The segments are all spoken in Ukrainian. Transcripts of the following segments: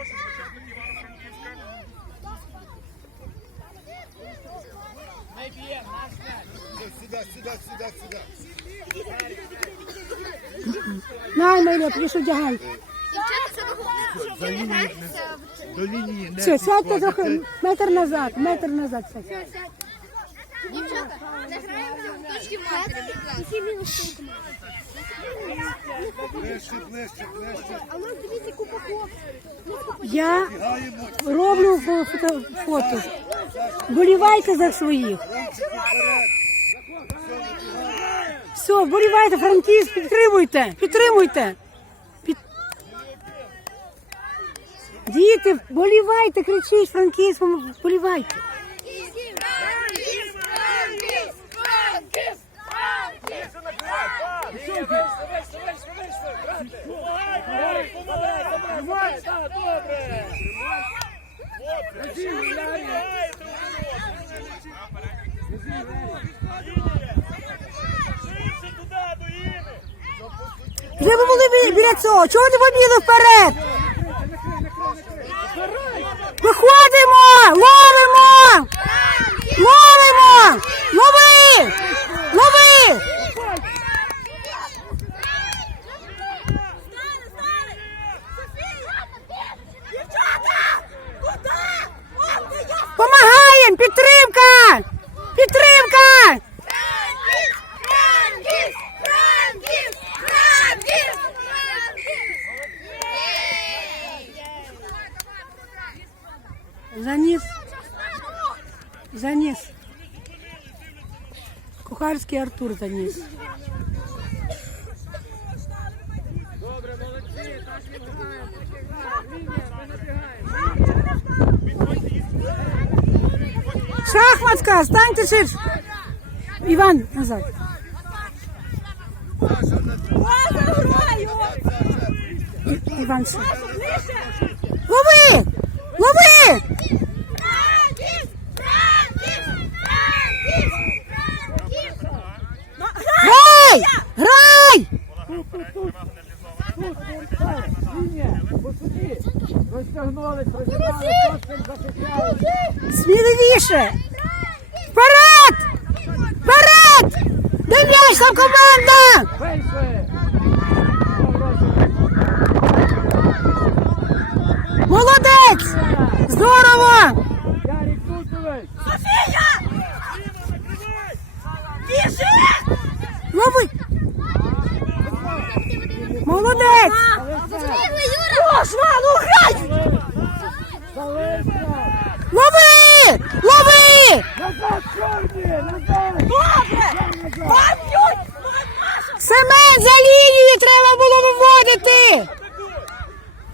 Прошу спочатку Івано-Франківська. Сюда, сюда, сюда, сюда. На, Майля, підеш одягай. За лінію, до лінії не Все, сядьте підходите. трохи метр назад, метр назад. сядь. Дівчата, не в точки матері, будь ласка. Ближче, ближче, ближче. А у нас дивіться купа хлопців. Я роблю фото. фото. Болівайте за своїх. Все, вболівайте, Франківськ, підтримуйте, підтримуйте. Під... Діти, болівайте, кричіть, Франківськ, болівайте. Вже ви біля цього, чого не побігли вперед? Виходимо! Ловимо! Ловимо! Лови! Заніс. Заніс. Кухарський Артур заніс. Шахматка, станьте ширше. Іван, назад. І- Іван, ще. Лови! Лови! Там команда! Молодець! Здорово! Лови! Молодець! Пошла, ну грай! Лови! Лови! Семен за лінію треба було виводити!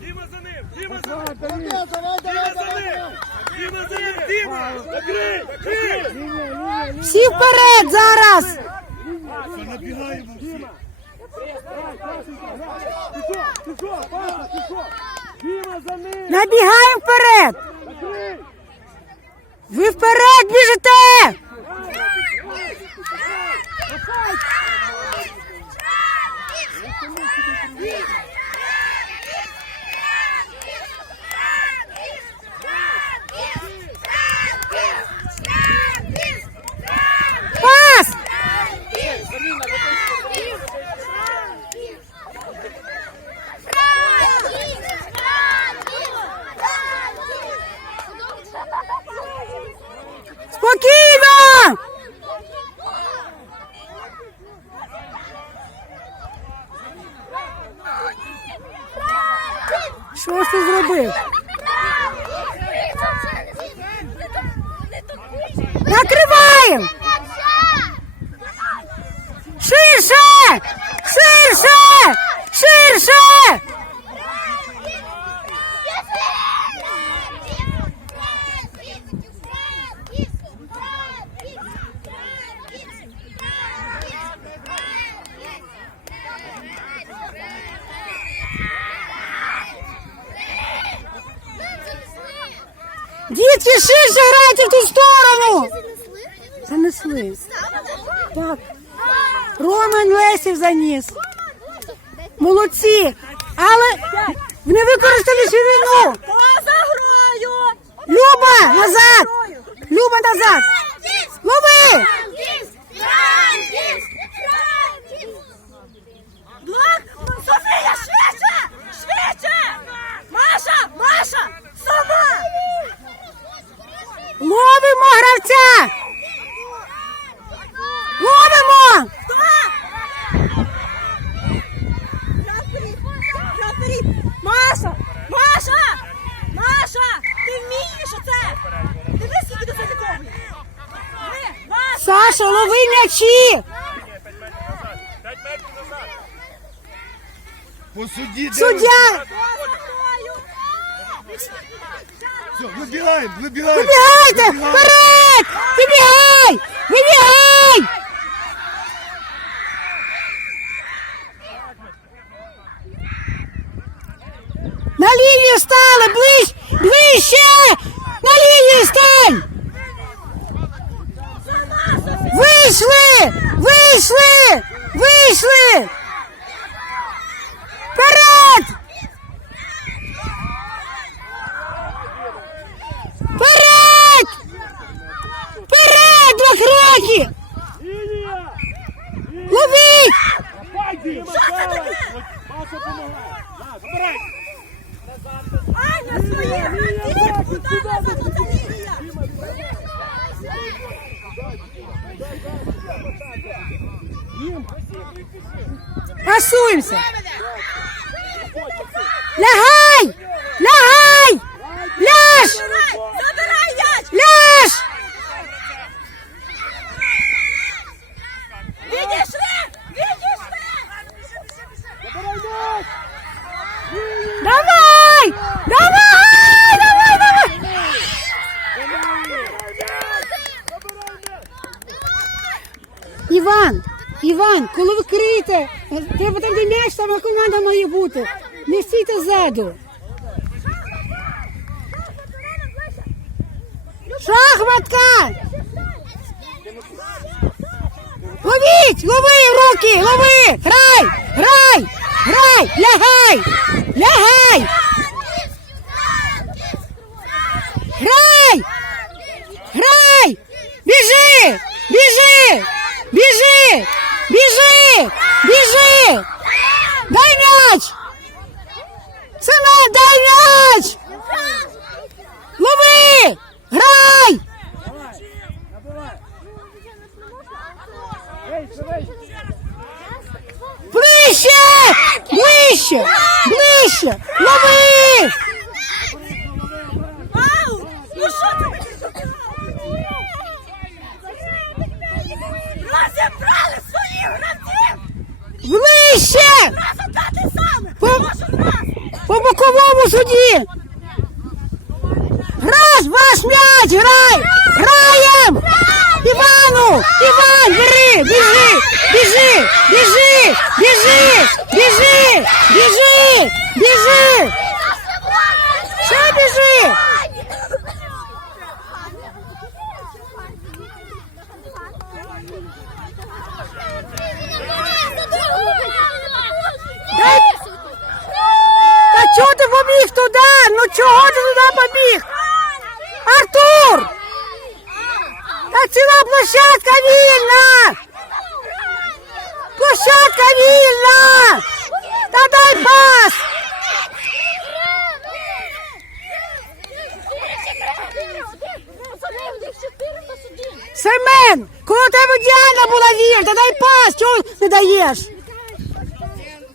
Діма за ним! Діма за ним! Діма за ним! Діма за ним! Діма! Закрий! Закрий! Всі вперед зараз! Набігаємо всі. Набігаємо вперед! Ви вперед біжите! Пас! Ти зробив? Накриваємо! Ширше! Ширше! Ширше! Дітки, ширше грайте в ту сторону! Занесли. Так. Роман Лесів заніс. Молодці. Але не використали ширину. назад! Люба, назад! Лови! Блок! Софія! Швидше! Саша, лови м'ячі! П'ять метрів назад. По суді. Суддя! Все, вибігаємо, вибігаємо. Вибігайте! Вперед! Вибігай! Вибігай! Вийшли! Вийшли! Вийшли! Вперед! Вперед! Вперед! Два! Пасуємося! Лягай! Лягай! Ляж! Забирай! Забирай м'яч! Ляж! Відійшли! Відійшли! Давай! Давай! Давай, давай! Іван, Іван, коли ви криєте, треба там, де м'яч, там команда має бути. Не стійте ззаду. Шахматка! Ловіть! Лови руки! Лови! Грай! Грай! Грай! Лягай! Лягай! Грай! Грай! Біжи! Біжи! Біжи! Біжи! Біжи! Дай м'яч! Семен, дай м'яч! Лови! Грай! Ближче! Ближче! Ближче! Лови! Ну що ви? Розібрали своїх гравців! Ближче! Раз дати саме! По, по боковому суді! Раз, ваш м'яч! Грай! Граєм! Івану! Іван, бери! Біжи! Біжи! Біжи! Біжи! Біжи! Біжи! Біжи! Ще біжи! Та чого ти побіг туди? Ну чого ти туди побіг? Артур! Та ціла площадка вільна! Площадка вільна! Та дай пас! Семен! Коли у тебе Діана була вільна, та дай пас! Чого не даєш?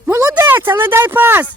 Молодець, але дай пас!